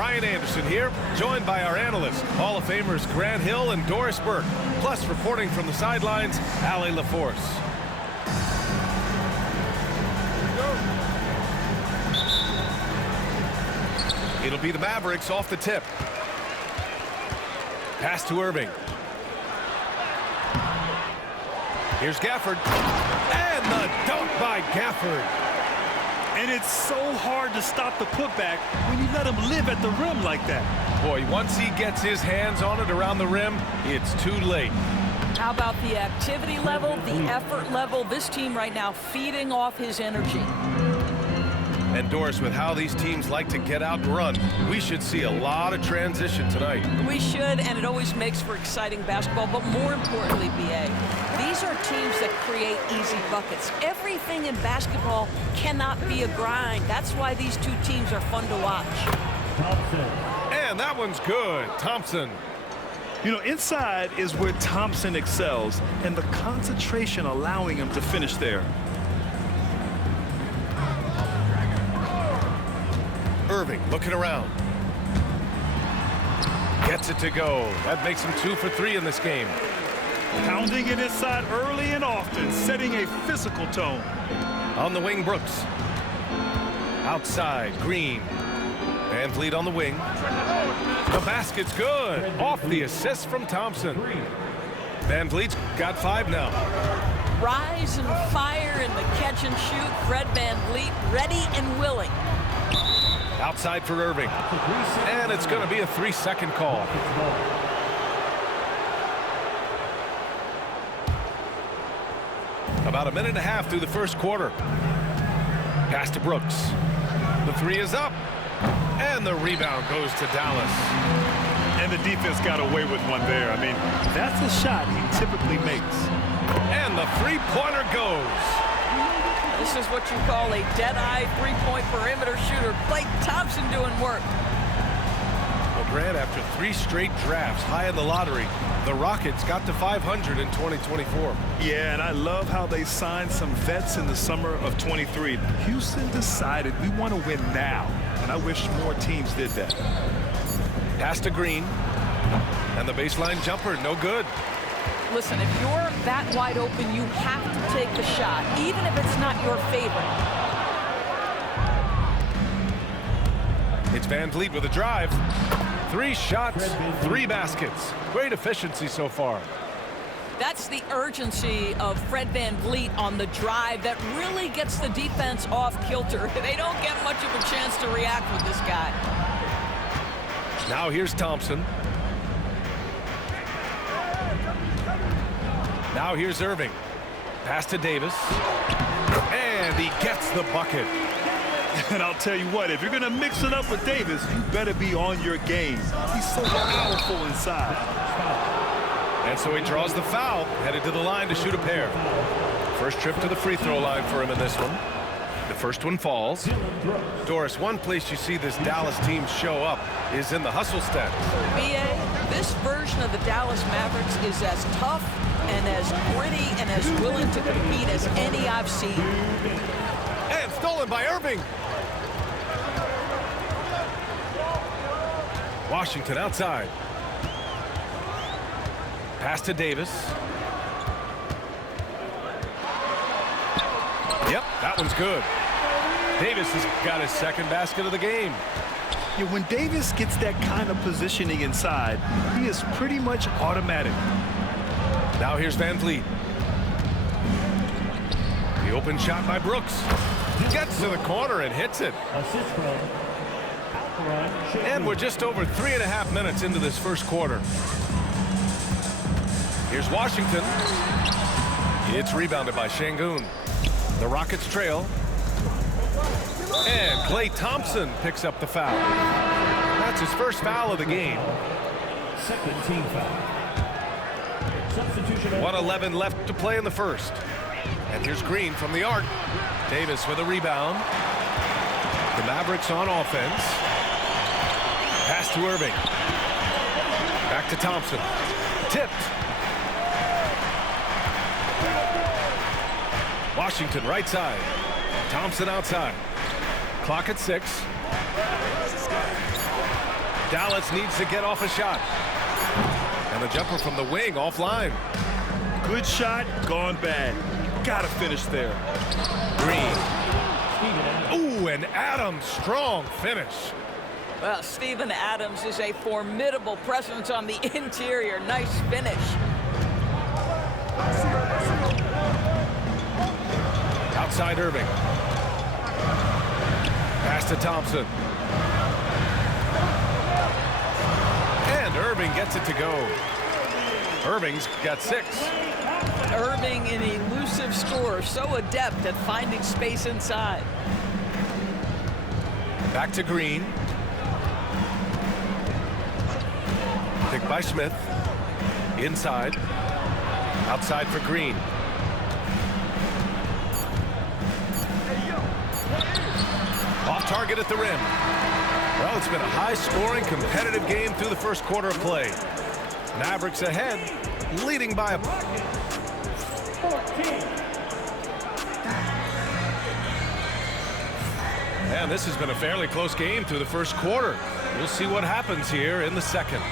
Brian Anderson here, joined by our analysts, Hall of Famers Grant Hill and Doris Burke, plus reporting from the sidelines, Allie LaForce. It'll be the Mavericks off the tip. Pass to Irving. Here's Gafford. And the dunk by Gafford. And it's so hard to stop the putback when you let him live at the rim like that. Boy, once he gets his hands on it around the rim, it's too late. How about the activity level, the effort level? This team right now feeding off his energy. And Doris, with how these teams like to get out and run, we should see a lot of transition tonight. We should, and it always makes for exciting basketball. But more importantly, B.A., these are teams that create easy buckets. Everything in basketball cannot be a grind. That's why these two teams are fun to watch. And that one's good. Thompson. You know, inside is where Thompson excels, and the concentration allowing him to finish there. Irving looking around. Gets it to go. That makes him 2 for 3 in this game. Pounding it inside early and often, setting a physical tone. On the wing, Brooks. Outside, Green. Van Vliet on the wing. The basket's good. Off the assist from Thompson. Van Vliet's got 5 now. Rise and fire in the catch and shoot. Fred Van Vliet ready and willing. Outside for Irving. And it's going to be a 3-second call. About a minute and a half through the first quarter. Pass to Brooks. The 3 is up. And the rebound goes to Dallas. And the defense got away with one there. I mean, that's a shot he typically makes. And the three-pointer goes. This is what you call a dead-eye three-point perimeter shooter. Klay Thompson doing work. Well, Grant, after 3 straight drafts high in the lottery, the Rockets got to 500 in 2024. Yeah, and I love how they signed some vets in the summer of 23. Houston decided we want to win now, and I wish more teams did that. Pass to Green. And the baseline jumper, no good. Listen, if you're that wide open, you have to take the shot, even if it's not your favorite. It's Van Vliet with a drive. 3 shots, 3 baskets. Great efficiency so far. That's the urgency of Fred Van Vliet on the drive that really gets the defense off kilter. They don't get much of a chance to react with this guy. Now here's Thompson. Now here's Irving. Pass to Davis. And he gets the bucket. And I'll tell you what, if you're going to mix it up with Davis, you better be on your game. He's so powerful inside. And so he draws the foul, headed to the line to shoot a pair. First trip to the free throw line for him in this one. The first one falls. Doris, one place you see this Dallas team show up is in the hustle stats. B.A., this version of the Dallas Mavericks is as tough and as gritty and as willing to compete as any I've seen. And stolen by Irving. Washington outside. Pass to Davis. Yep, that one's good. Davis has got his second basket of the game. Yeah, when Davis gets that kind of positioning inside, he is pretty much automatic. Now here's Van Vliet. The open shot by Brooks. Gets to the corner and hits it. And we're just over 3.5 minutes into this first quarter. Here's Washington. It's rebounded by Şengün. The Rockets trail. And Klay Thompson picks up the foul. That's his first foul of the game. Second team foul. Substitution. 1:11 left to play in the first. And here's Green from the arc. Davis with a rebound. The Mavericks on offense. Pass to Irving. Back to Thompson. Tipped. Washington right side. Thompson outside. Clock at 6. Dallas needs to get off a shot. And the jumper from the wing offline. Good shot, gone bad. Gotta finish there. Green. Ooh, and Adams, strong finish. Well, Steven Adams is a formidable presence on the interior. Nice finish. Outside Irving. Pass to Thompson. And Irving gets it to go. Irving's got 6. Irving, an elusive scorer, so adept at finding space inside. Back to Green. Picked by Smith. Inside. Outside for Green. Off target at the rim. Well, it's been a high-scoring, competitive game through the first quarter of play. Mavericks ahead, leading by a... And this has been a fairly close game through the first quarter. We'll see what happens here in the second.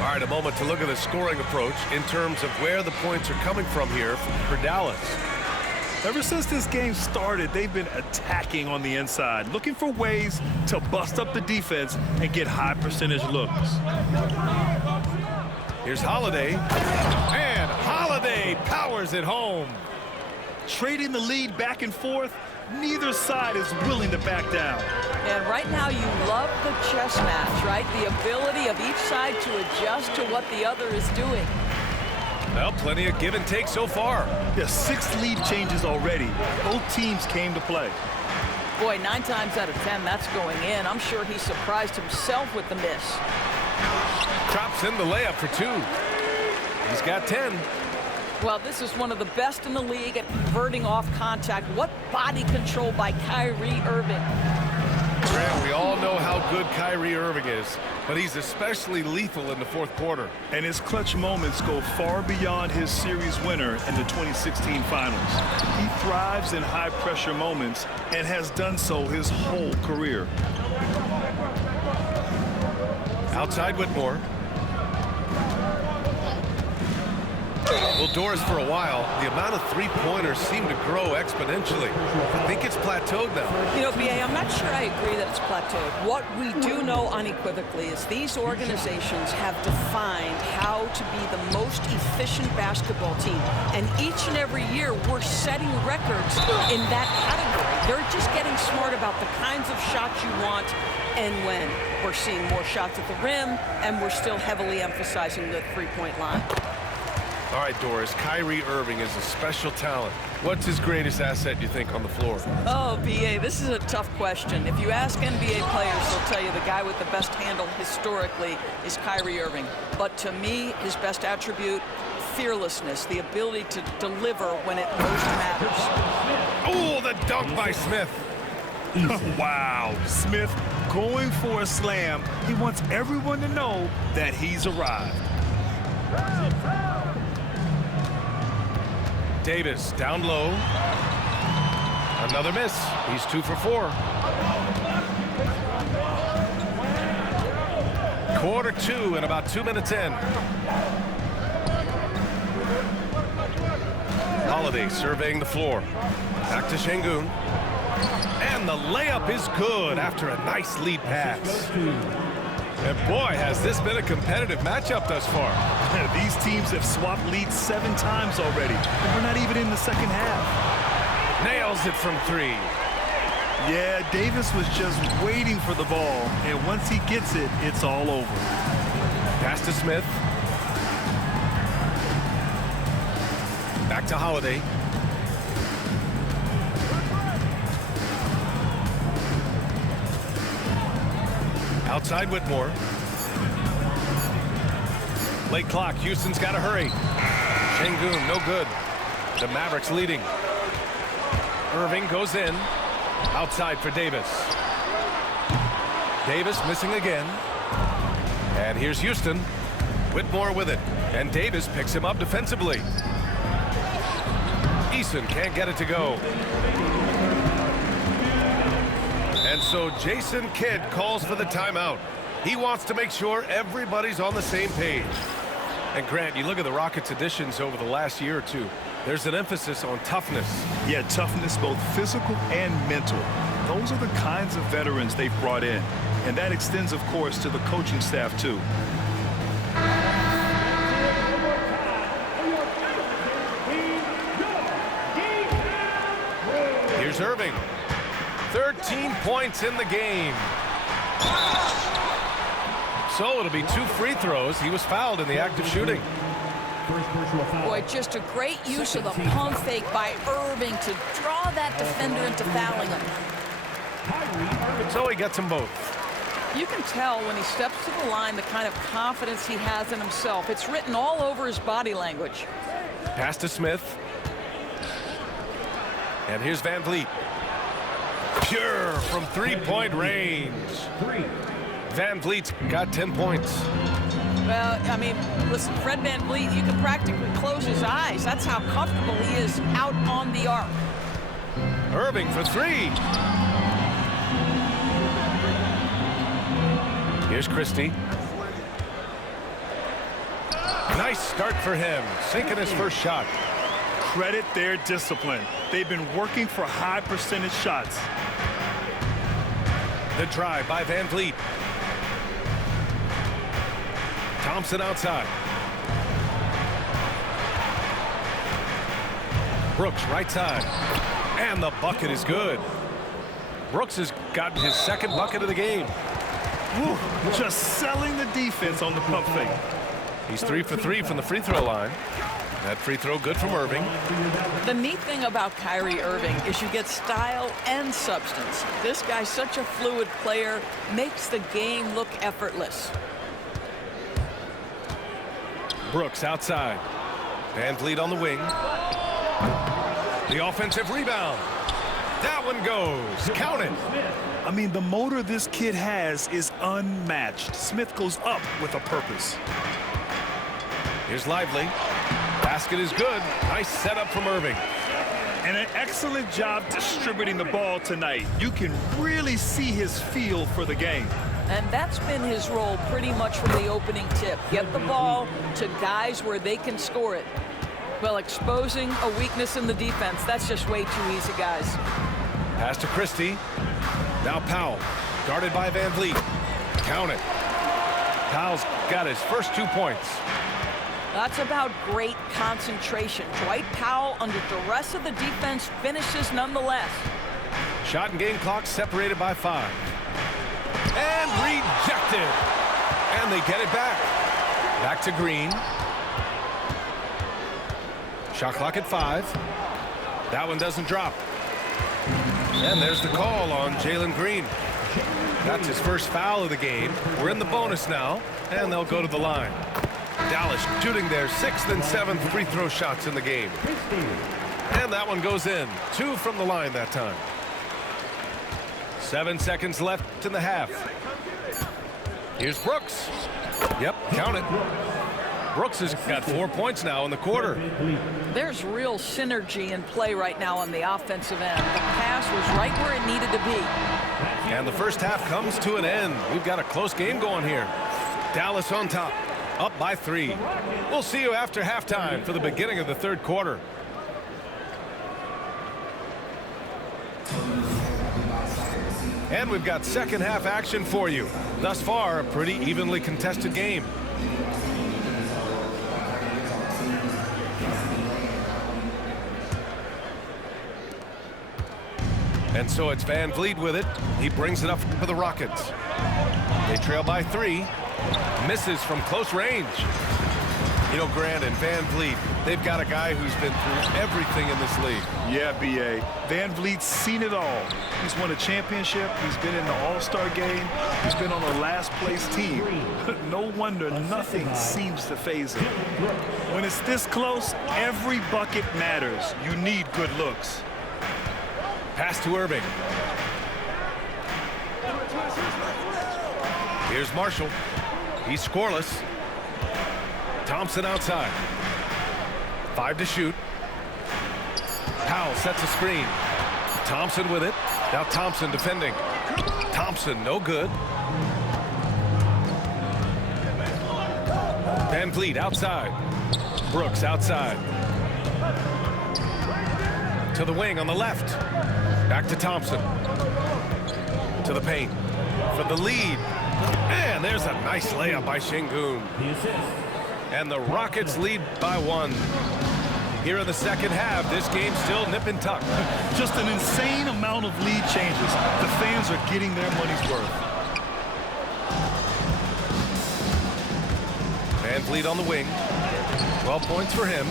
All right, a moment to look at the scoring approach in terms of where the points are coming from here for Dallas. Ever since this game started, they've been attacking on the inside, looking for ways to bust up the defense and get high percentage looks. Here's Holiday, and Holiday powers it home. Trading the lead back and forth, neither side is willing to back down. And right now you love the chess match, right? The ability of each side to adjust to what the other is doing. Well, plenty of give and take so far. There's 6 lead changes already. Both teams came to play. Boy, 9 times out of 10, that's going in. I'm sure he surprised himself with the miss. Drops in the layup for 2. He's got 10. Well, this is one of the best in the league at converting off contact. What body control by Kyrie Irving. Grant, we all know how good Kyrie Irving is, but he's especially lethal in the fourth quarter. And his clutch moments go far beyond his series winner in the 2016 finals. He thrives in high-pressure moments and has done so his whole career. Outside Whitmore. Well, Doris, for a while, the amount of three-pointers seem to grow exponentially. I think it's plateaued now. You know, B.A., I'm not sure I agree that it's plateaued. What we do know unequivocally is these organizations have defined how to be the most efficient basketball team. And each and every year, we're setting records in that category. They're just getting smart about the kinds of shots you want and when. We're seeing more shots at the rim, and we're still heavily emphasizing the three-point line. All right, Doris, Kyrie Irving is a special talent. What's his greatest asset, you think, on the floor? Oh, B.A., this is a tough question. If you ask NBA players, they'll tell you the guy with the best handle historically is Kyrie Irving. But to me, his best attribute, fearlessness, the ability to deliver when it most matters. Oh, the dunk by Smith. Wow, Smith going for a slam. He wants everyone to know that he's arrived. Davis down low. Another miss. He's 2 for 4. Quarter 2 and about 2 minutes in. Holiday surveying the floor. Back to Şengün. And the layup is good after a nice lead pass. And boy, has this been a competitive matchup thus far. These teams have swapped leads 7 times already. And we're not even in the second half. Nails it from 3. Yeah, Davis was just waiting for the ball. And once he gets it, it's all over. Pass to Smith. Back to Holiday. Outside Whitmore. Late clock. Houston's got to hurry. Şengün, no good. The Mavericks leading. Irving goes in. Outside for Davis. Davis missing again. And here's Houston. Whitmore with it. And Davis picks him up defensively. Eason can't get it to go. And so Jason Kidd calls for the timeout. He wants to make sure everybody's on the same page. And Grant, you look at the Rockets' additions over the last year or two. There's an emphasis on toughness. Yeah, toughness, both physical and mental. Those are the kinds of veterans they've brought in. And that extends, of course, to the coaching staff, too. Here's Irving. 13 points in the game. So it'll be 2 free throws. He was fouled in the act of shooting. Boy, just a great use of the pump fake by Irving to draw that defender into fouling him. So he gets them both. You can tell when he steps to the line the kind of confidence he has in himself. It's written all over his body language. Pass to Smith. And here's Van Vliet. Pure from three-point range. Van Vliet's got 10 points. Well, I mean, listen, Fred Van Vliet, you can practically close his eyes. That's how comfortable he is out on the arc. Irving for 3. Here's Christie. Nice start for him, sinking his first shot. Credit their discipline. They've been working for high percentage shots. The drive by Van Vliet. Thompson outside. Brooks right side. And the bucket is good. Brooks has gotten his second bucket of the game. Woo, just selling the defense on the pump fake. He's 3 for 3 from the free throw line. That free throw good from Irving. The neat thing about Kyrie Irving is you get style and substance. This guy's such a fluid player, makes the game look effortless. Brooks outside. Van Vliet on the wing. The offensive rebound. That one goes. Count it. I mean, the motor this kid has is unmatched. Smith goes up with a purpose. Here's Lively. Basket is good. Nice setup from Irving. And an excellent job distributing the ball tonight. You can really see his feel for the game. And that's been his role pretty much from the opening tip. Get the ball to guys where they can score it. Well, exposing a weakness in the defense, that's just way too easy, guys. Pass to Christie. Now Powell. Guarded by Van Vliet. Count it. Powell's got his first 2 points. That's about great concentration. Dwight Powell, under duress of the defense, finishes nonetheless. Shot and game clock separated by 5. And rejected. And they get it back. Back to Green. Shot clock at 5. That one doesn't drop. And there's the call on Jalen Green. That's his first foul of the game. We're in the bonus now, and they'll go to the line. Dallas shooting their 6th and 7th free throw shots in the game. And that one goes in. 2 from the line that time. 7 seconds left in the half. Here's Brooks. Yep, count it. Brooks has got 4 points now in the quarter. There's real synergy in play right now on the offensive end. The pass was right where it needed to be. And the first half comes to an end. We've got a close game going here. Dallas on top, up by 3. We'll see you after halftime for the beginning of the third quarter. And we've got second half action for you. Thus far, a pretty evenly contested game. And so it's Van Vliet with it. He brings it up for the Rockets. They trail by 3. Misses from close range. You know, Grant and Van Vliet, they've got a guy who's been through everything in this league. Yeah, B.A. Van Vliet's seen it all. He's won a championship. He's been in the All-Star game. He's been on a last-place team. No wonder nothing seems to faze him. When it's this close, every bucket matters. You need good looks. Pass to Irving. Here's Marshall. He's scoreless. Thompson outside. 5 to shoot. Powell sets a screen. Thompson with it. Now Thompson defending. Thompson no good. Van Vliet outside. Brooks outside. To the wing on the left. Back to Thompson. To the paint. For the lead. And there's a nice layup by Şengün. The assist. And the Rockets lead by 1. Here in the second half, this game's still nip and tuck. Just an insane amount of lead changes. The fans are getting their money's worth. Van Vliet on the wing. 12 points for him.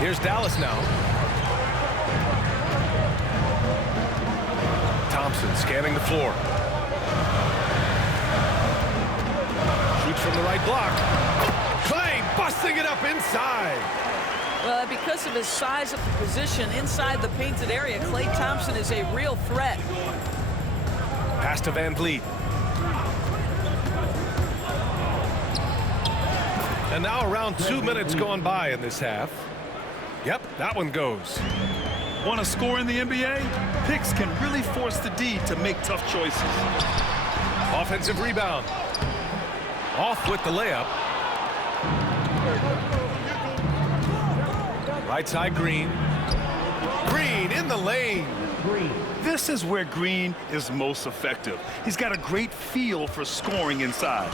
Here's Dallas now. Thompson scanning the floor. Shoots from the right block. Clay busting it up inside. Well, because of his size of the position inside the painted area, Klay Thompson is a real threat. Pass to Van Vliet. And now around 2 minutes gone by in this half. Yep, that one goes. Want to score in the NBA? Picks can really force the D to make tough choices. Offensive rebound. Off with the layup. Right side, Green. Green in the lane. Green. This is where Green is most effective. He's got a great feel for scoring inside.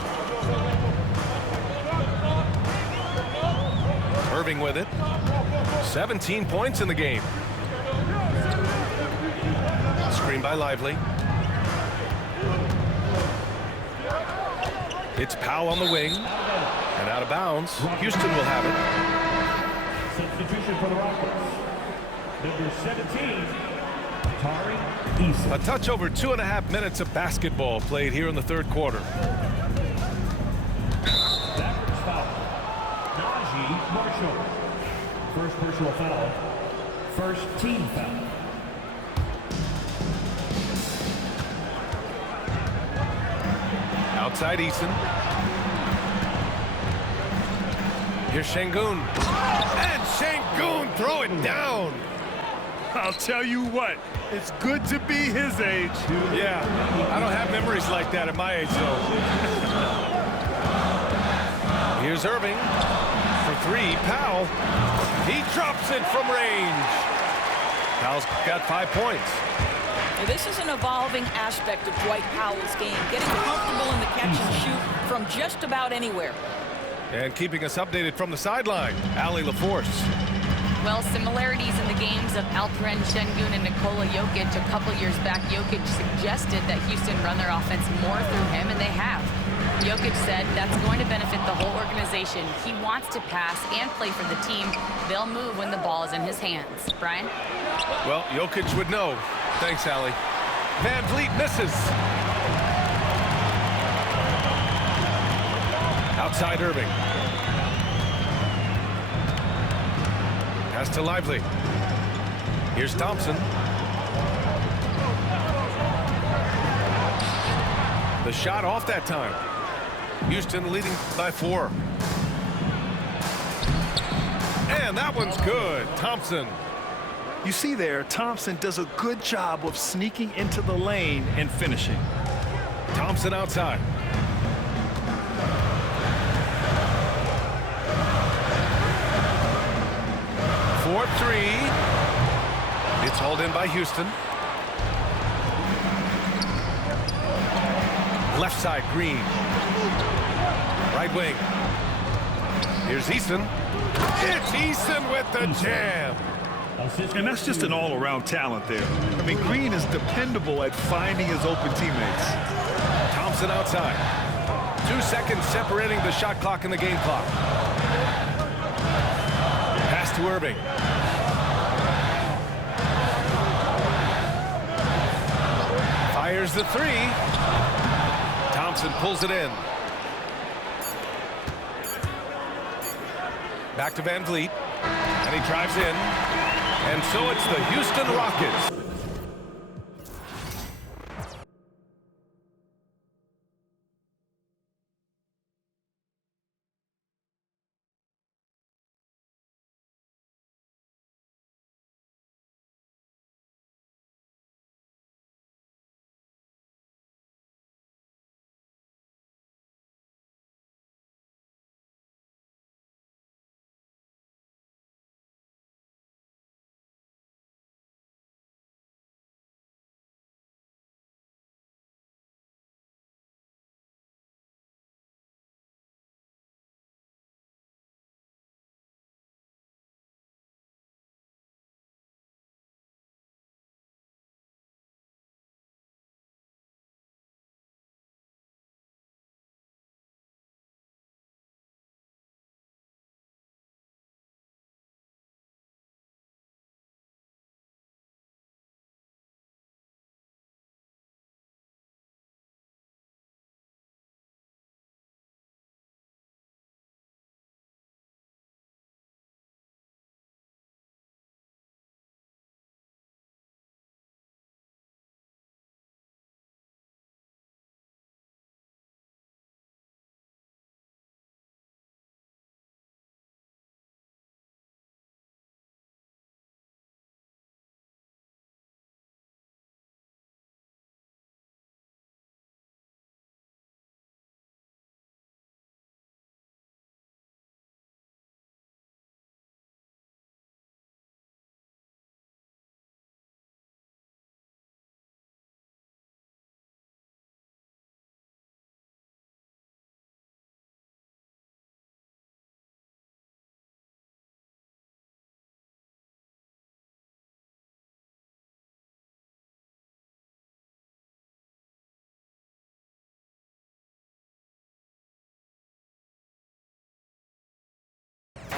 Irving with it. 17 points in the game. Screen by Lively. It's Powell on the wing. And out of bounds. Houston will have it. Substitution for the Rockets. Number 17, Tari Eason. A touch over 2.5 minutes of basketball played here in the third quarter. Mavericks foul. Najee Marshall. First personal foul. First team foul. Outside Eason. Here's Şengün. And Şengün throw it down. I'll tell you what, it's good to be his age. Yeah, I don't have memories like that at my age, though. Here's Irving for 3. Powell. He drops it from range. Powell's got 5 points. Now, this is an evolving aspect of Dwight Powell's game, getting comfortable in the catch and shoot from just about anywhere. And keeping us updated from the sideline, Allie LaForce. Well, similarities in the games of Alperen Şengün and Nikola Jokic. A couple years back, Jokic suggested that Houston run their offense more through him, and they have. Jokic said that's going to benefit the whole organization. He wants to pass and play for the team. They'll move when the ball is in his hands. Brian? Well, Jokic would know. Thanks, Allie. Van Vliet misses. Outside Irving. Pass to Lively. Here's Thompson. The shot off that time. Houston leading by 4. And that one's good. Thompson. You see there, Thompson does a good job of sneaking into the lane and finishing. Thompson outside. For 3. It's hauled in by Houston. Left side, Green. Right wing. Here's Eason. It's Eason with the jam. And that's just an all-around talent there. I mean, Green is dependable at finding his open teammates. Thompson outside. 2 seconds separating the shot clock and the game clock. Pass to Irving. Fires the 3. Thompson pulls it in. Back to Van Vliet. And he drives in. And so it's the Houston Rockets.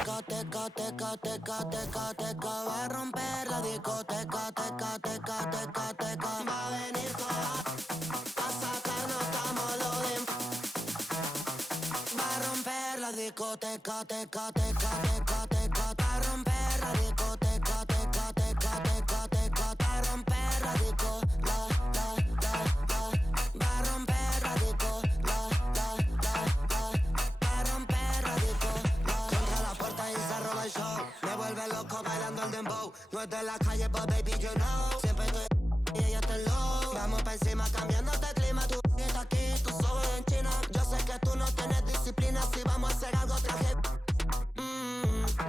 teca, teca, teca, teca, teca, va a romper la discoteca, teca, teca, teca, teca, va a venir toda a sacarnos estamos lo de. Va a romper la discoteca, teca, teca, teca, teca, va a romper la discoteca, teca, teca, teca, teca, va a romper la disco, va a romper la disco, va a romper la disco, contra la puerta y se roba el show, me vuelve loco bailando el dembow, no es de la calle, but baby you know, siempre estoy y ella está low, vamos pa' encima cambiándote el clima, tú estás aquí, tú sobres en China, yo sé que tú no tienes disciplina, si vamos a hacer algo traje.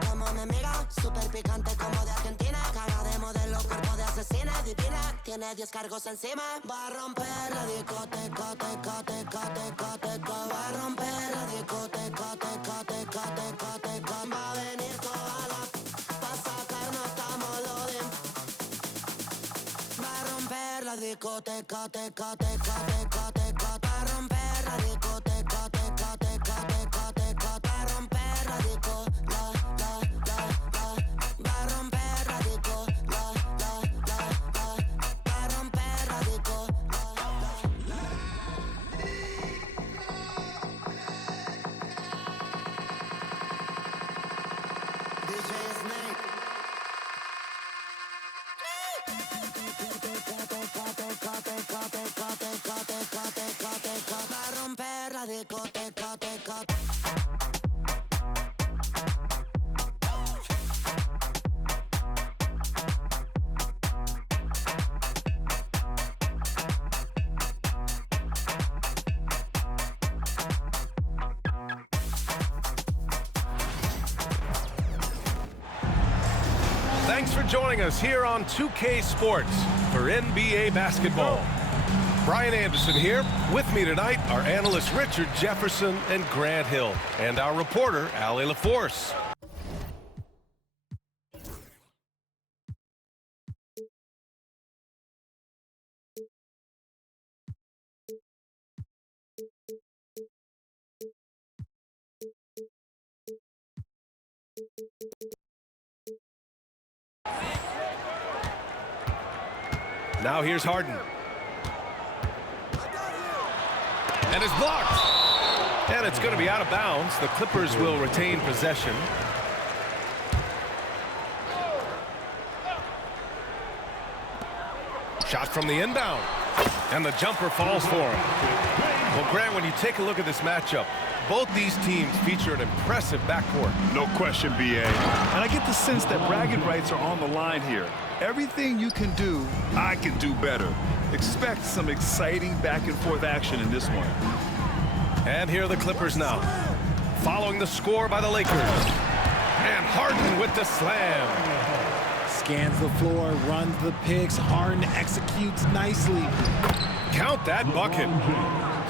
Como me mira, súper picante como de Argentina, cara de modelo, cuerpo de asesina, divina, tiene 10 cargos encima, va a romper la discoteca, teca, teca, teca, teca, va a romper la discoteca, teca, teca, teca, teca, va a venir toda la, pa' sacarnos estamos lo de. Va a romper la discoteca, teca, teca, teca, teca, va a romper la discoteca, teca, teca, teca, teca, va a romper la disco, va a romper la disco, va a romper la disco, DJ Snake. Va a romper la discoteca, teca. Thanks for joining us here on 2K Sports for NBA basketball. Brian Anderson here. With me tonight are analysts Richard Jefferson and Grant Hill, and our reporter, Allie LaForce. Now here's Harden. And it's blocked. And it's going to be out of bounds. The Clippers will retain possession. Shot from the inbound. And the jumper falls for him. Well, Grant, when you take a look at this matchup, both these teams feature an impressive backcourt. No question, BA. And I get the sense that bragging rights are on the line here. Everything you can do, I can do better. Expect some exciting back-and-forth action in this one. And here are the Clippers now, following the score by the Lakers. And Harden with the slam. Scans the floor, runs the picks. Harden executes nicely. Count that bucket.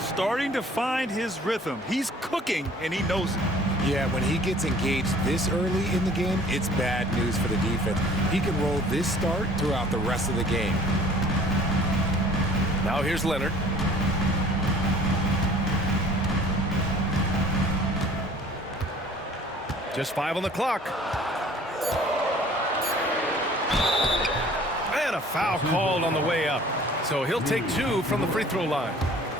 Starting to find his rhythm. He's cooking, and he knows it. Yeah, when he gets engaged this early in the game, it's bad news for the defense. He can roll this start throughout the rest of the game. Now here's Leonard. Just 5 on the clock. And a foul called on the way up. So he'll take 2 from the free throw line.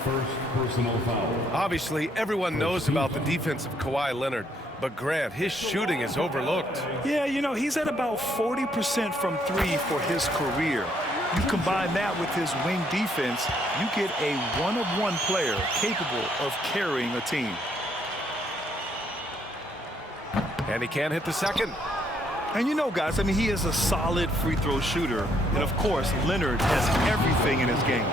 First personal foul. Obviously, everyone knows about the defense of Kawhi Leonard, but Grant, his shooting is overlooked. Yeah, you know, he's at about 40% from 3 for his career. You combine that with his wing defense, you get a one-of-one player capable of carrying a team. And he can't hit the second. And you know, guys, I mean, he is a solid free throw shooter. And, of course, Leonard has everything in his game.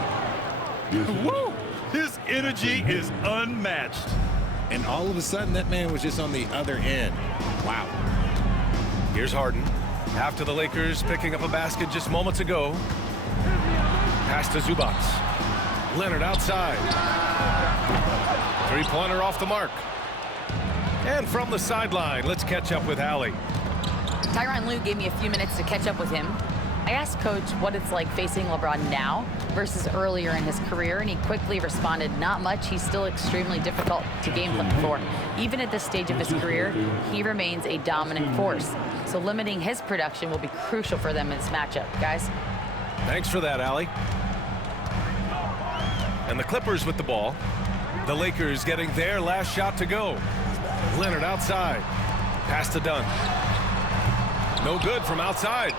Woo! His energy is unmatched. And all of a sudden, that man was just on the other end. Wow. Here's Harden. After the Lakers picking up a basket just moments ago. Pass to Zubac. Leonard outside. Three-pointer off the mark. And from the sideline, let's catch up with Allie. Tyronn Lue gave me a few minutes to catch up with him. I asked Coach what it's like facing LeBron now versus earlier in his career, and he quickly responded, not much. He's still extremely difficult to game plan for. Even at this stage of his career, he remains a dominant force. So limiting his production will be crucial for them in this matchup, guys. Thanks for that, Allie. And the Clippers with the ball. The Lakers getting their last shot to go. Leonard outside. Pass to Dunn. No good from outside.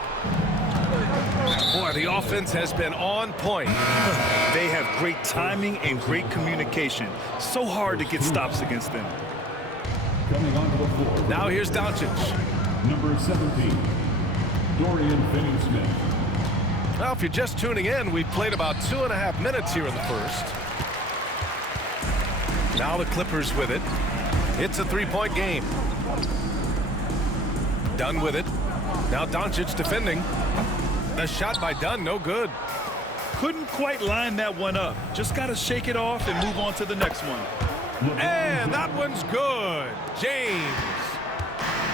Boy, the offense has been on point. They have great timing and great communication. So hard to get stops against them. Coming onto the floor. Now here's Doncic. Number 17, Dorian Finney-Smith. Well, if you're just tuning in, we've played about 2.5 minutes here in the first. Now the Clippers with it. It's a three-point game. Dunn with it. Now Doncic defending. The shot by Dunn, no good. Couldn't quite line that one up. Just got to shake it off and move on to the next one. And that one's good. James.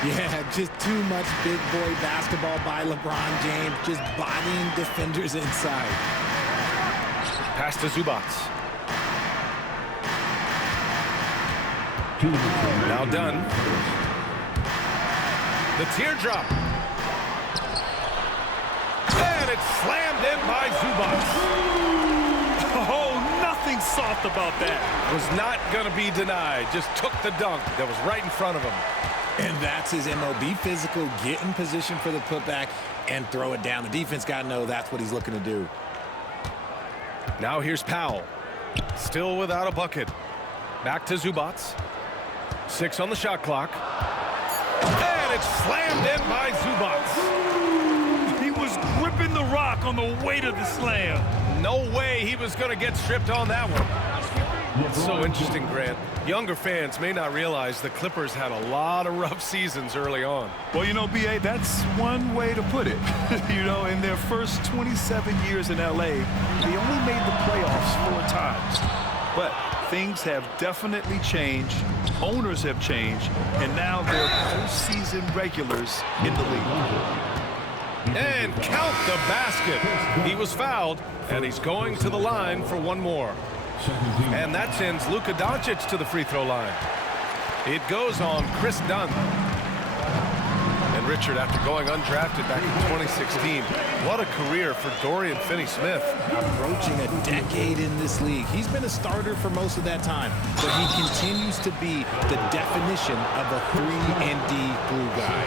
Yeah, just too much big boy basketball by LeBron James, just bodying defenders inside. Pass to Zubats. Now Dunn. The teardrop. And it's slammed in by Zubats. Oh, nothing soft about that. Was not going to be denied. Just took the dunk that was right in front of him. And that's his MO. Be physical, get in position for the putback, and throw it down. The defense got to know that's what he's looking to do. Now here's Powell. Still without a bucket. Back to Zubats. 6 on the shot clock. And it's slammed in by Zubats. He was gripping the rock on the weight of the slam. No way he was going to get stripped on that one. It's so interesting, Grant. Younger fans may not realize the Clippers had a lot of rough seasons early on. Well, you know, B.A., that's one way to put it. You know, in their first 27 years in L.A., they only made the playoffs 4 times. But things have definitely changed. Owners have changed. And now they're postseason regulars in the league. And count the basket. He was fouled, and he's going to the line for one more. And that sends Luka Doncic to the free throw line. It goes on Chris Dunn. And Richard, after going undrafted back in 2016, what a career for Dorian Finney-Smith. Approaching a decade in this league. He's been a starter for most of that time, but he continues to be the definition of a 3-and-D glue guy.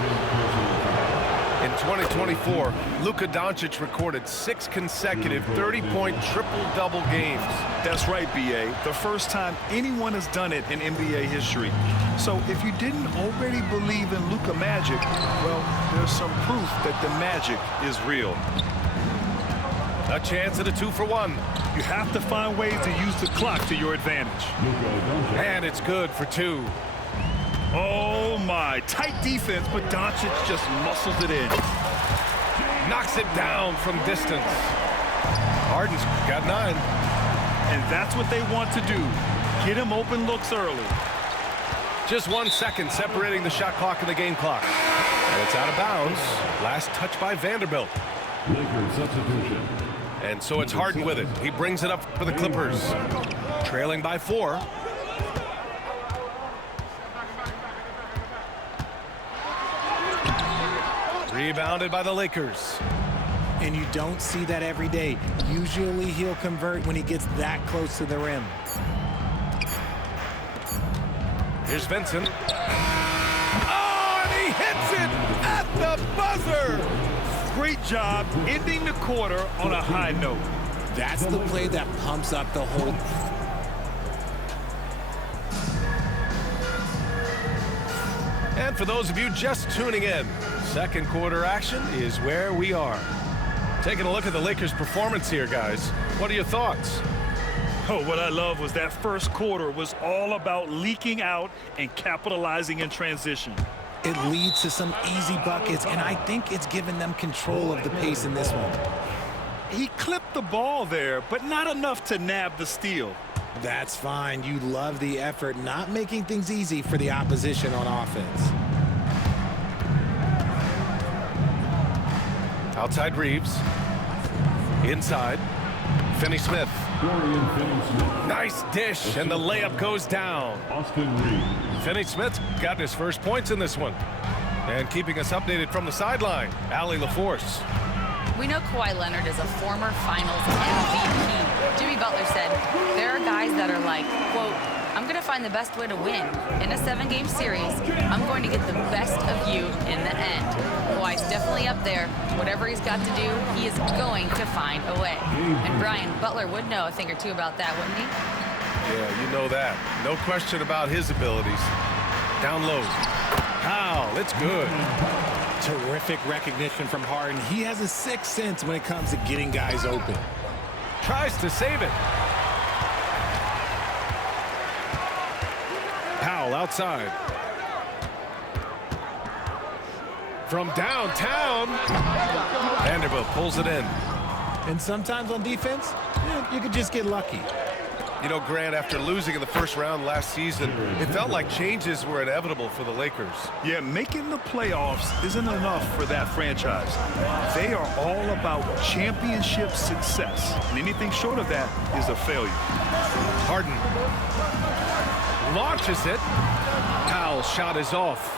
In 2024, Luka Doncic recorded 6 consecutive 30-point triple-double games. That's right, B.A. The first time anyone has done it in NBA history. So if you didn't already believe in Luka magic, well, there's some proof that the magic is real. A chance at a 2-for-1. You have to find ways to use the clock to your advantage. And it's good for 2. Oh, my. Tight defense, but Doncic just muscles it in. Knocks it down from distance. Harden's got 9. And that's what they want to do. Get him open looks early. Just 1 second separating the shot clock and the game clock. And it's out of bounds. Last touch by Vanderbilt. Lakers substitution. And so it's Harden with it. He brings it up for the Clippers. Trailing by 4. Rebounded by the Lakers. And you don't see that every day. Usually he'll convert when he gets that close to the rim. Here's Vincent. Oh, and he hits it at the buzzer. Great job ending the quarter on a high note. That's the play that pumps up the whole. And for those of you just tuning in, second quarter action is where we are. Taking a look at the Lakers' performance here, guys. What are your thoughts? Oh, what I love was that first quarter was all about leaking out and capitalizing in transition. It leads to some easy buckets, and I think it's given them control of the pace in this one. He clipped the ball there, but not enough to nab the steal. That's fine. You love the effort, not making things easy for the opposition on offense. Outside Reeves. Inside. Finney-Smith. Dorian Finney-Smith. Nice dish, and the layup goes down. Austin Reeves. Finney-Smith's gotten his first points in this one. And keeping us updated from the sideline, Allie LaForce. We know Kawhi Leonard is a former Finals MVP. Jimmy Butler said, there are guys that are like, quote, I'm going to find the best way to win. In a 7-game series, I'm going to get the best of you in the end. Kawhi's definitely up there. Whatever he's got to do, he is going to find a way. And Brian, Butler would know a thing or two about that, wouldn't he? Yeah, you know that. No question about his abilities. Down low. Powell, it's good. Terrific recognition from Harden. He has a sixth sense when it comes to getting guys open. Tries to save it. Powell outside. From downtown. Vanderbilt pulls it in. And sometimes on defense, you could just get lucky. You know, Grant, after losing in the first round last season, it felt like changes were inevitable for the Lakers. Yeah, making the playoffs isn't enough for that franchise. They are all about championship success. And anything short of that is a failure. Harden launches it. Powell's shot is off.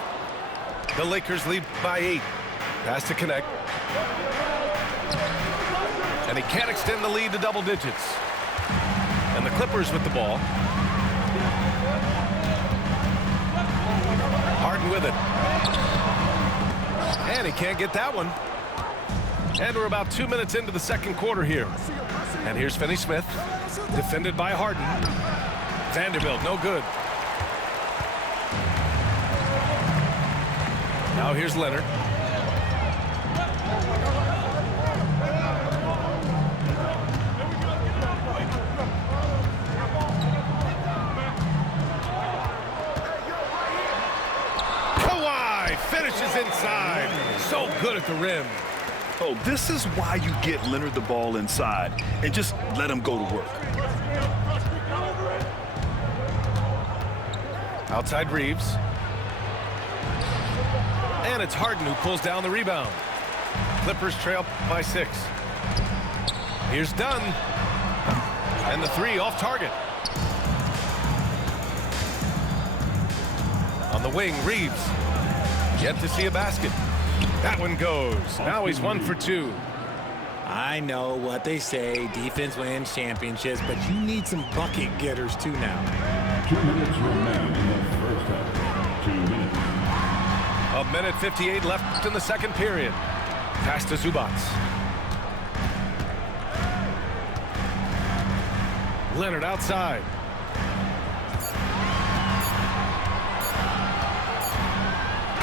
The Lakers lead by 8. Pass to connect. And he can't extend the lead to double digits. And the Clippers with the ball. Harden with it. And he can't get that one. And we're about 2 minutes into the second quarter here. And here's Finney-Smith, defended by Harden. Vanderbilt, no good. Now here's Leonard. Finishes inside. So good at the rim. Oh, this is why you get Leonard the ball inside and just let him go to work. Outside Reeves. And it's Harden who pulls down the rebound. Clippers trail by 6. Here's Dunn. And the 3 off target. On the wing, Reeves. Yet to see a basket. That one goes. Now he's 1 for 2. I know what they say, defense wins championships, but you need some bucket getters too now. 2 minutes remain in the first half. 2 minutes. A minute 58 left in the second period. Pass to Zubac. Leonard outside.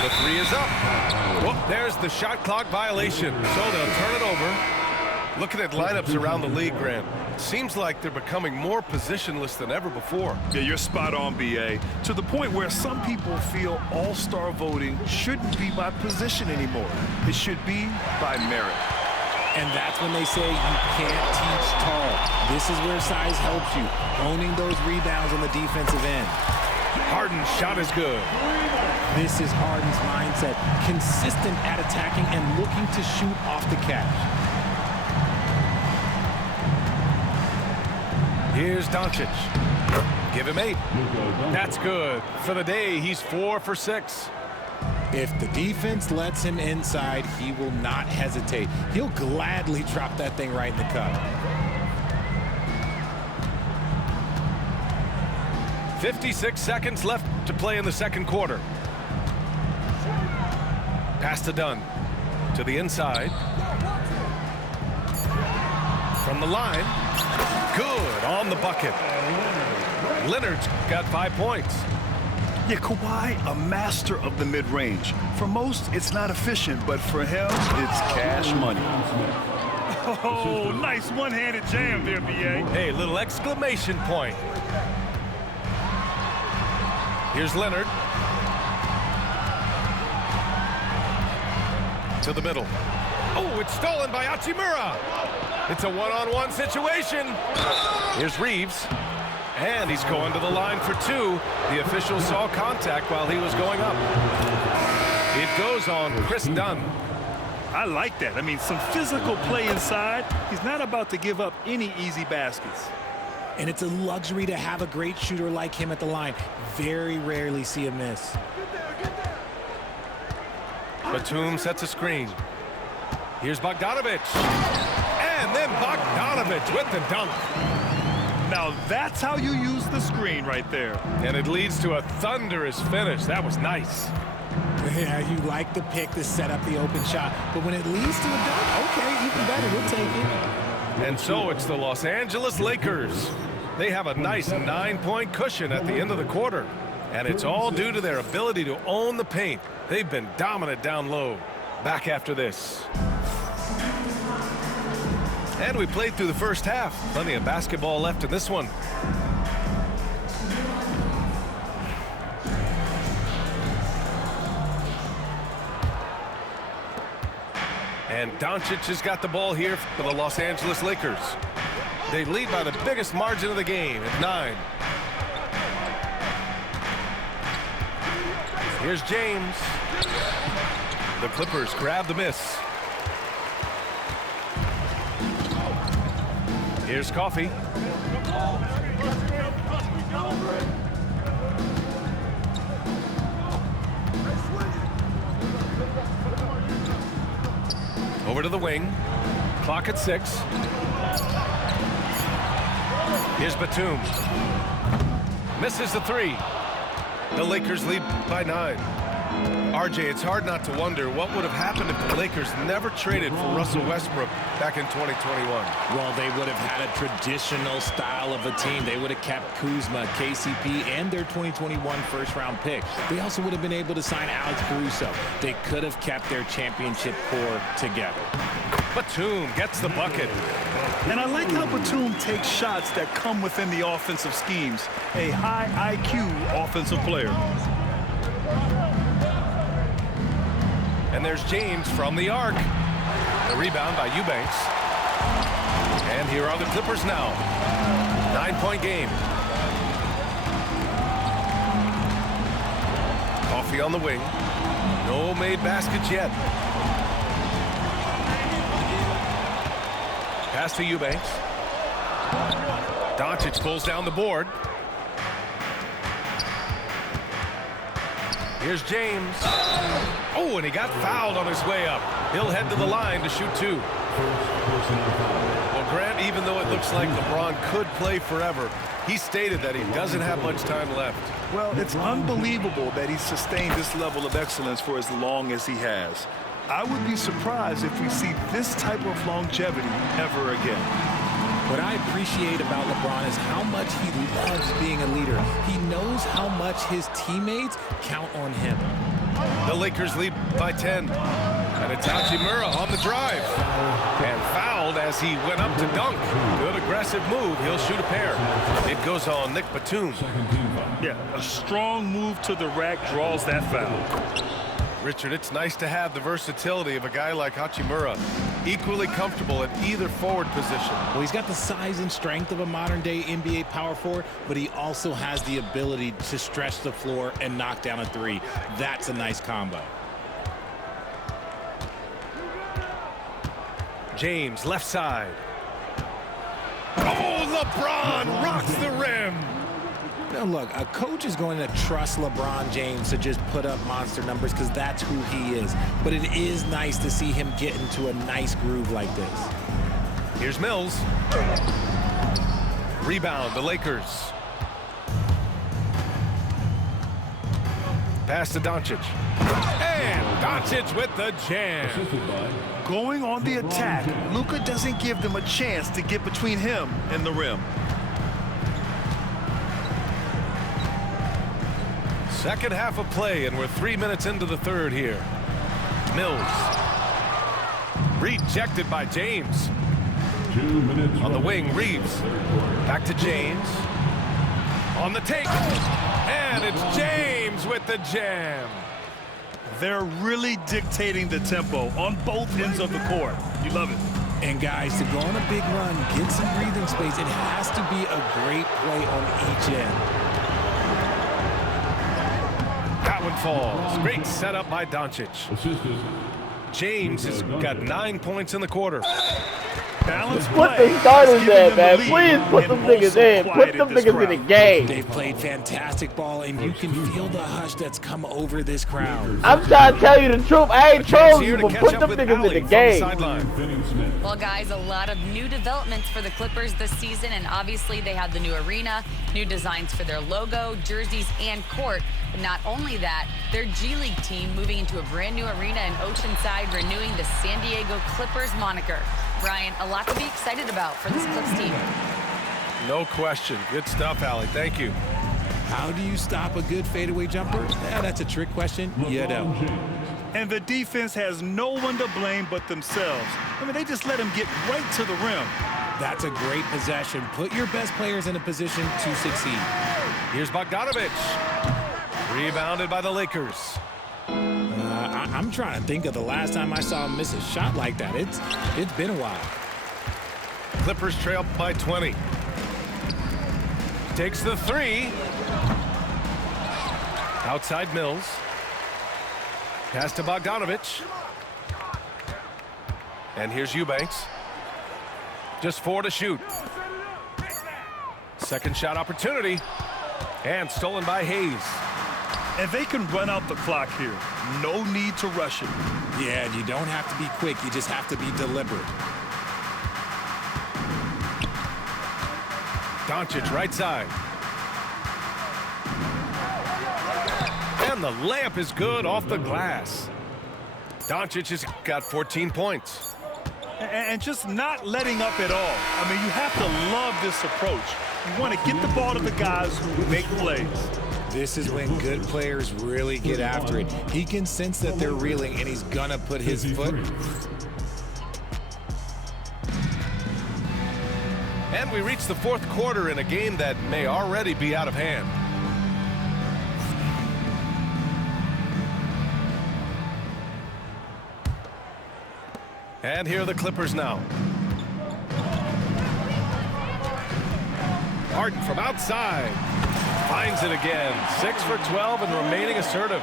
The 3 is up. Whoop, there's the shot clock violation. So they'll turn it over. Looking at lineups around the league, Grant, seems like they're becoming more positionless than ever before. Yeah, you're spot on, B.A. To the point where some people feel all-star voting shouldn't be by position anymore. It should be by merit. And that's when they say you can't teach tall. This is where size helps you, owning those rebounds on the defensive end. Harden's shot is good. This is Harden's mindset, consistent at attacking and looking to shoot off the catch. Here's Doncic. Give him 8. That's good. For the day, he's 4 for 6. If the defense lets him inside, he will not hesitate. He'll gladly drop that thing right in the cup. 56 seconds left to play in the second quarter. Pass to Dunn. To the inside. From the line. Good on the bucket. Leonard's got 5 points. Yeah, Kawhi, a master of the mid-range. For most, it's not efficient, but for him, it's cash money. Oh, nice one-handed jam there, B.A. Hey, little exclamation point. Here's Leonard. To the middle. Oh, it's stolen by Hachimura. It's a one-on-one situation. Here's Reeves. And he's going to the line for 2. The official saw contact while he was going up. It goes on Chris Dunn. I like that. I mean, some physical play inside. He's not about to give up any easy baskets. And it's a luxury to have a great shooter like him at the line. Very rarely see a miss. Batum sets a screen. Here's Bogdanovic. And then Bogdanovic with the dunk. Now that's how you use the screen right there. And it leads to a thunderous finish. That was nice. Yeah, you like the pick to set up the open shot. But when it leads to a dunk, okay, even better. We'll take it. And so it's the Los Angeles Lakers. They have a nice 9-point cushion at the end of the quarter. And it's all due to their ability to own the paint. They've been dominant down low. Back after this. And we played through the first half. Plenty of basketball left in this one. And Doncic has got the ball here for the Los Angeles Lakers. They lead by the biggest margin of the game at 9. Here's James. The Clippers grab the miss. Here's Coffey. Over to the wing. Clock at 6. Here's Batum. Misses the 3. The Lakers lead by 9. RJ, it's hard not to wonder what would have happened if the Lakers never traded for Russell Westbrook back in 2021. Well, they would have had a traditional style of a team. They would have kept Kuzma, KCP, and their 2021 first-round pick. They also would have been able to sign Alex Caruso. They could have kept their championship core together. Batum gets the bucket. And I like how Batum takes shots that come within the offensive schemes. A high IQ offensive player. And there's James from the arc. The rebound by Eubanks. And here are the Clippers now. 9-point game. Coffey on the wing. No made baskets yet. Pass to Eubanks. Doncic pulls down the board. Here's James. Oh, and he got fouled on his way up. He'll head to the line to shoot 2. Well, Grant, even though it looks like LeBron could play forever, he stated that he doesn't have much time left. Well, it's unbelievable that he's sustained this level of excellence for as long as he has. I would be surprised if we see this type of longevity ever again. What I appreciate about LeBron is how much he loves being a leader. He knows how much his teammates count on him. The Lakers lead by 10. And it's Hachimura on the drive. And fouled as he went up to dunk. Good aggressive move. He'll shoot a pair. It goes on Nick Batum. Yeah, a strong move to the rack draws that foul. Richard, it's nice to have the versatility of a guy like Hachimura. Equally comfortable at either forward position. Well, he's got the size and strength of a modern-day NBA power forward, but he also has the ability to stretch the floor and knock down a 3. That's a nice combo. James, left side. Oh, LeBron rocks the rim. Now, look, a coach is going to trust LeBron James to just put up monster numbers because that's who he is. But it is nice to see him get into a nice groove like this. Here's Mills. Rebound, the Lakers. Pass to Doncic. And Doncic with the jam. Going on the attack, Luka doesn't give them a chance to get between him and the rim. Second half of play, and we're 3 minutes into the third here. Mills. Rejected by James. 2 minutes On the wing, Reeves. Back to James. On the take. And it's James with the jam. They're really dictating the tempo on both ends of the court. You love it. And guys, to go on a big run, get some breathing space, it has to be a great play on each end. That one falls. Great setup by Doncic. assisted James has got 9 points in the quarter. Balanced Put play the starters has given in, them man. the lead Please put and them niggas also in. Put quieted them this niggas in the crowd. game. They've played fantastic ball, and you can feel the hush that's come over this crowd. I'm trying to tell you the truth. I ain't trolling Here you, to but catch put up them with niggas Allie in the from game. sideline. Finney Smith. Well, guys, a lot of new developments for the Clippers this season, and obviously they have the new arena, new designs for their logo, jerseys, and court. But not only that, their G League team moving into a brand new arena in Oceanside, renewing the San Diego Clippers moniker. Brian, a lot to be excited about for this Clips team. No question. Good stuff, Allie. Thank you. How do you stop a good fadeaway jumper? Yeah, that's a trick question. You know. And the defense has no one to blame but themselves. I mean, they just let him get right to the rim. That's a great possession. Put your best players in a position to succeed. Here's Bogdanovich. Rebounded by the Lakers. I'm trying to think of the last time I saw him miss a shot like that. It's been a while. Clippers trail by 20. Takes the three. Outside Mills. Pass to Bogdanovich. And here's Eubanks. Just 4 to shoot. Second shot opportunity. And stolen by Hayes. And they can run out the clock here. No need to rush it. Yeah, and you don't have to be quick. You just have to be deliberate. Doncic right side. And the layup is good off the glass. Doncic has got 14 points. And just not letting up at all. I mean, you have to love this approach. You want to get the ball to the guys who make plays. This is when good players really get after it. He can sense that they're reeling, and he's gonna put his foot. And we reach the fourth quarter in a game that may already be out of hand. And here are the Clippers now. Harden from outside. Finds it again. 6 for 12 and remaining assertive.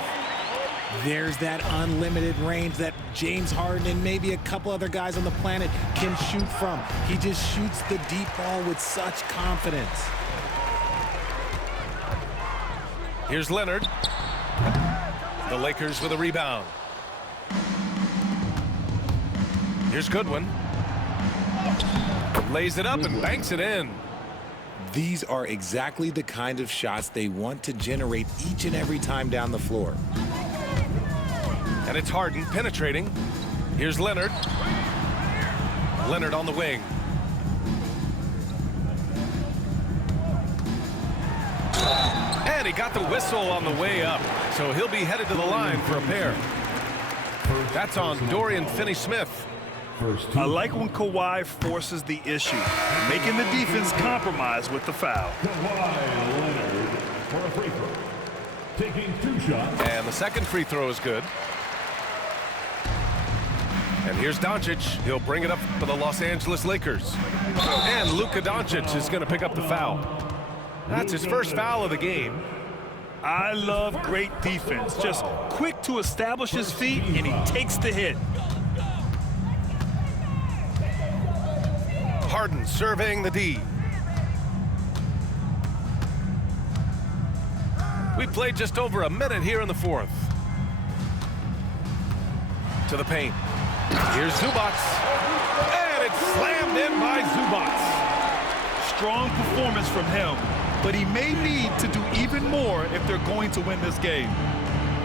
There's that unlimited range that James Harden and maybe a couple other guys on the planet can shoot from. He just shoots the deep ball with such confidence. Here's Leonard. The Lakers with a rebound. Here's Goodwin. Lays it up and banks it in. These are exactly the kind of shots they want to generate each and every time down the floor. And it's Harden penetrating. Here's Leonard. Leonard on the wing. And he got the whistle on the way up. So he'll be headed to the line for a pair. That's on Dorian Finney-Smith. I like when Kawhi forces the issue, making the defense compromise with the foul. Kawhi Leonard for a free throw. Taking 2 shots. And the second free throw is good. And here's Doncic. He'll bring it up for the Los Angeles Lakers. And Luka Doncic is going to pick up the foul. That's his first foul of the game. I love great defense. Just quick to establish his feet, and he takes the hit. Harden surveying the D. We played just over a minute here in the fourth. To the paint. Here's Zubac. And it's slammed in by Zubac. Strong performance from him, but he may need to do even more if they're going to win this game.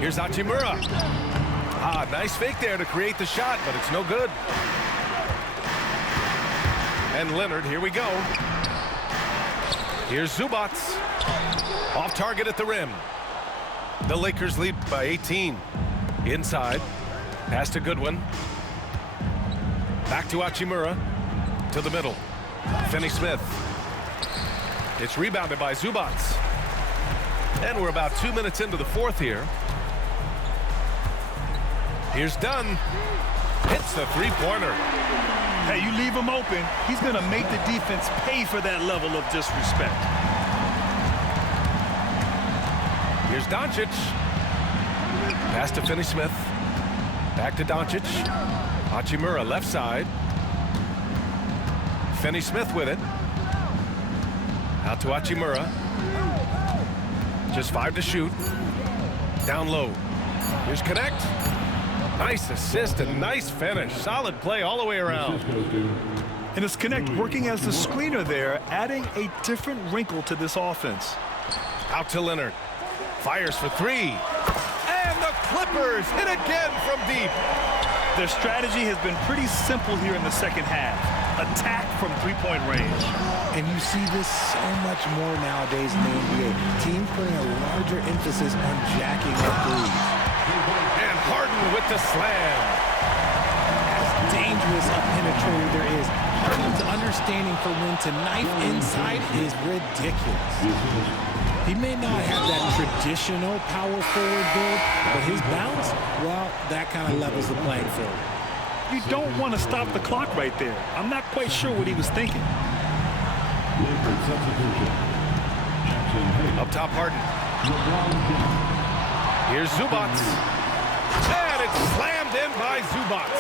Here's Hachimura. Nice fake there to create the shot, but it's no good. And Leonard, here we go. Here's Zubac. Off target at the rim. The Lakers lead by 18. Inside. Pass to Goodwin. Back to Hachimura. To the middle. Finney-Smith. It's rebounded by Zubac. And we're about 2 minutes into the fourth here. Here's Dunn. Hits the three-pointer. Hey, you leave him open, he's going to make the defense pay for that level of disrespect. Here's Doncic. Pass to Finney-Smith. Back to Doncic. Hachimura left side. Finney-Smith with it. Out to Hachimura. Just 5 to shoot. Down low. Here's Connect. Nice assist and nice finish. Solid play all the way around. And it's Connect working as the screener there, adding a different wrinkle to this offense. Out to Leonard. Fires for 3. And the Clippers hit again from deep. Their strategy has been pretty simple here in the second half. Attack from three-point range. And you see this so much more nowadays in the NBA. Teams putting a larger emphasis on jacking up threes. And Harden with the slam. As dangerous a penetrator there is, Harden's understanding for when to knife inside is ridiculous. He may not have that traditional power forward build, but his bounce, well, that kind of levels the playing field. You don't want to stop the clock right there. I'm not quite sure what he was thinking. Up top, Harden. Here's Zubac. And it's slammed in by Zubac.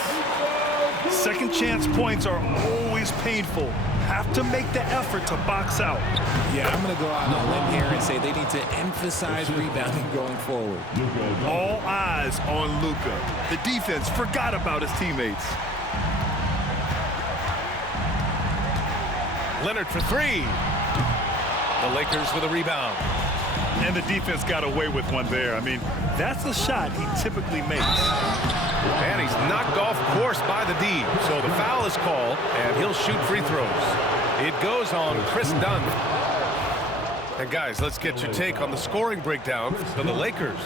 Second chance points are always painful. Have to make the effort to box out. Yeah, I'm going to go out on a limb here and say they need to emphasize rebounding going forward. All eyes on Luka. The defense forgot about his teammates. Leonard for 3. The Lakers with a rebound. And the defense got away with one there. I mean, that's the shot he typically makes. And he's knocked off course by the D. So the foul is called, and he'll shoot free throws. It goes on Chris Dunn. And guys, let's get your take on the scoring breakdown for the Lakers.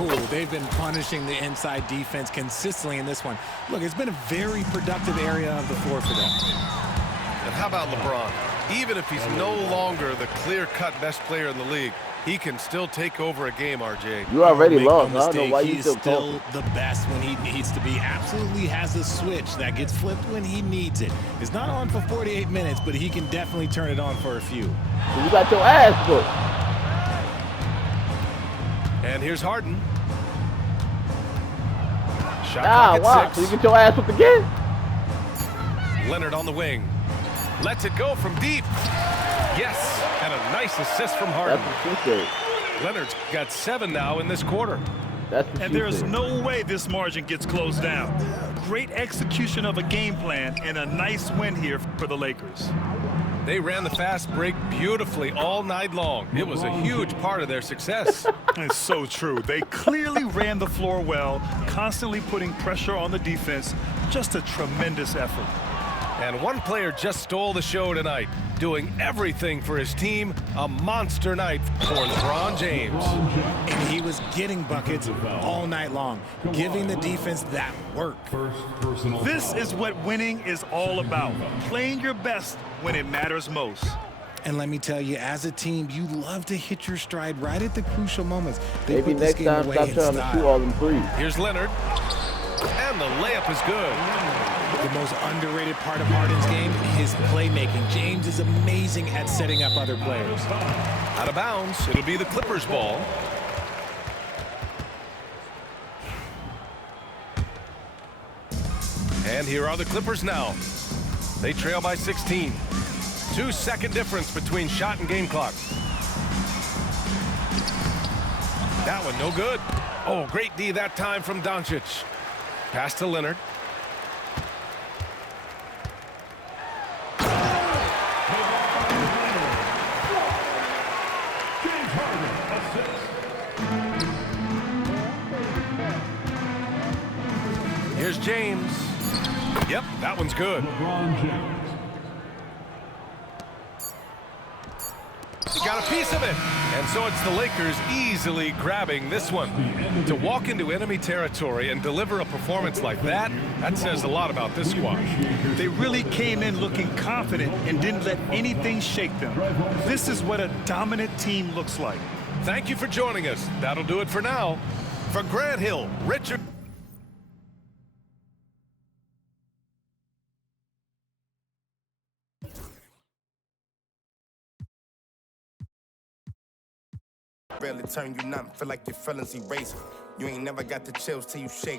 Ooh, they've been punishing the inside defense consistently in this one. Look, it's been a very productive area of the floor for them. And how about LeBron? Even if he's no longer the clear-cut best player in the league, he can still take over a game, RJ. You already lost. No I don't know why you he's still still talking. the best when he needs to be. Absolutely has a switch that gets flipped when he needs it. It's not on for 48 minutes, but he can definitely turn it on for a few. You got your ass booked. And here's Harden. Shot Ah, clock wow. at 6. So you get your ass whipped again? Leonard on the wing. Lets it go from deep. Yes, and a nice assist from Harden. That's what she said. Leonard's got 7 now in this quarter. That's what And she there is said. no way this margin gets closed down. Great execution of a game plan and a nice win here for the Lakers. They ran the fast break beautifully all night long. It was a huge part of their success. It's so true. They clearly ran the floor well, constantly putting pressure on the defense. Just a tremendous effort. And one player just stole the show tonight, doing everything for his team. A monster night for LeBron James. And he was getting buckets all night long, giving the defense that work. This is what winning is all about. Playing your best when it matters most. And let me tell you, as a team, you love to hit your stride right at the crucial moments. They Maybe put this next game time away stop in trying to style. shoot all them threes. Here's Leonard. And the layup is good. The most underrated part of Harden's game, his playmaking. James is amazing at setting up other players. Out of bounds. It'll be the Clippers' ball. And here are the Clippers now. They trail by 16. 2-second difference between shot and game clock. That one no good. Oh, great D that time from Doncic. Pass to Leonard. Here's James. Yep, that one's good. LeBron James. He got a piece of it. And so it's the Lakers easily grabbing this one. To walk into enemy territory and deliver a performance like that, that says a lot about this squad. They really came in looking confident and didn't let anything shake them. This is what a dominant team looks like. Thank you for joining us. That'll do it for now. For Grant Hill, Richard. Barely turn you nothing, feel like your feelings erased. You ain't never got the chills till you shake.